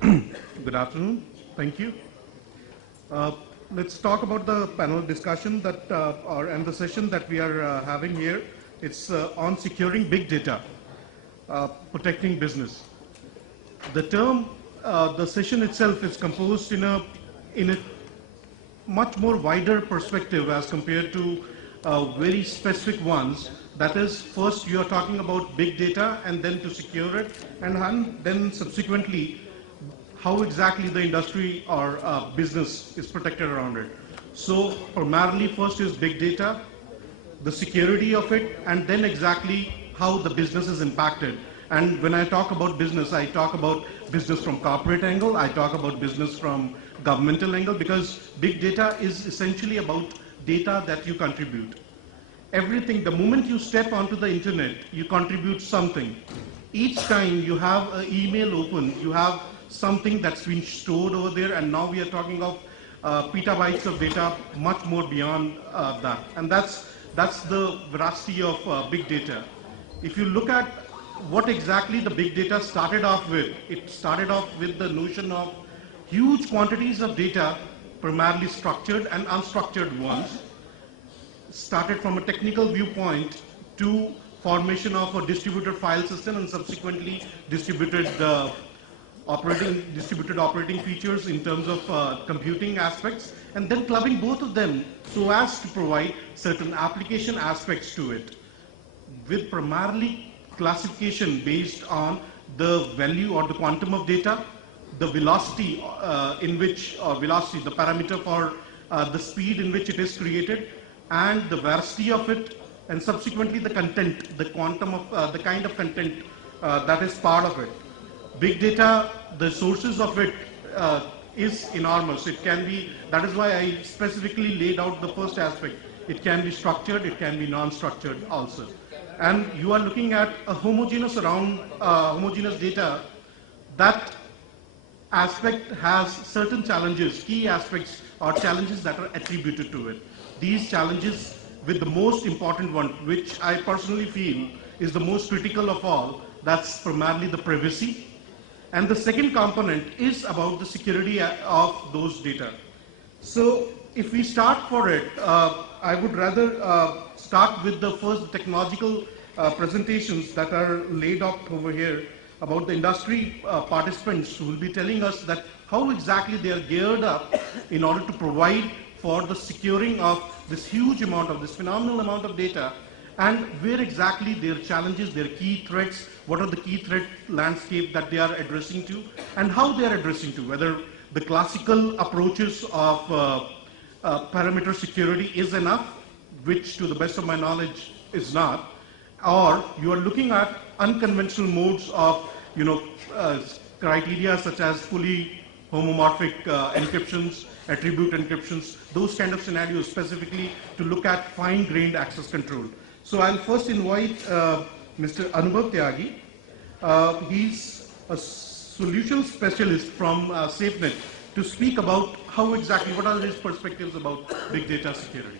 Good afternoon. Thank you. Uh, let's talk about the panel discussion and the session that we are having here. It's on securing big data, protecting business. The term, the session itself is composed in a much more wider perspective as compared to very specific ones. That is, first you are talking about big data and then to secure it, and then subsequently how exactly the industry or business is protected around it. So primarily first is big data, the security of it, and then exactly how the business is impacted. And when I talk about business, I talk about business from corporate angle, I talk about business from governmental angle, because big data is essentially about data that you contribute. Everything, the moment you step onto the internet, you contribute something. Each time you have an email open, you have something that's been stored over there, and now we are talking of petabytes of data, much more beyond that. And that's the veracity of big data. If you look at what exactly the big data started off with, it started off with the notion of huge quantities of data, primarily structured and unstructured ones, started from a technical viewpoint to formation of a distributed file system and subsequently distributed operating features in terms of computing aspects, and then clubbing both of them so as to provide certain application aspects to it, with primarily classification based on the value or the quantum of data, the velocity the parameter for the speed in which it is created, and the veracity of it, and subsequently the content, the quantum of the kind of content that is part of it. Big data, the sources of it is enormous. It can be, that is why I specifically laid out the first aspect. It can be structured, it can be non-structured also. And you are looking at a homogeneous data. That aspect has certain challenges, key aspects or challenges that are attributed to it. These challenges, with the most important one, which I personally feel is the most critical of all, that's primarily the privacy. And the second component is about the security of those data. So if we start for it, I would rather start with the first technological presentations that are laid out over here about the industry participants who will be telling us that how exactly they are geared up in order to provide for the securing of this huge amount of, this phenomenal amount of data, and where exactly their challenges, their key threats, what are the key threat landscape that they are addressing to, and how they are addressing to, whether the classical approaches of parameter security is enough, which to the best of my knowledge is not, or you are looking at unconventional modes of criteria such as fully homomorphic encryptions, attribute encryptions, those kind of scenarios specifically to look at fine-grained access control. So I'll first invite Mr. Anubhav Tyagi. He's a solution specialist from SafeNet to speak about how exactly, what are his perspectives about big data security.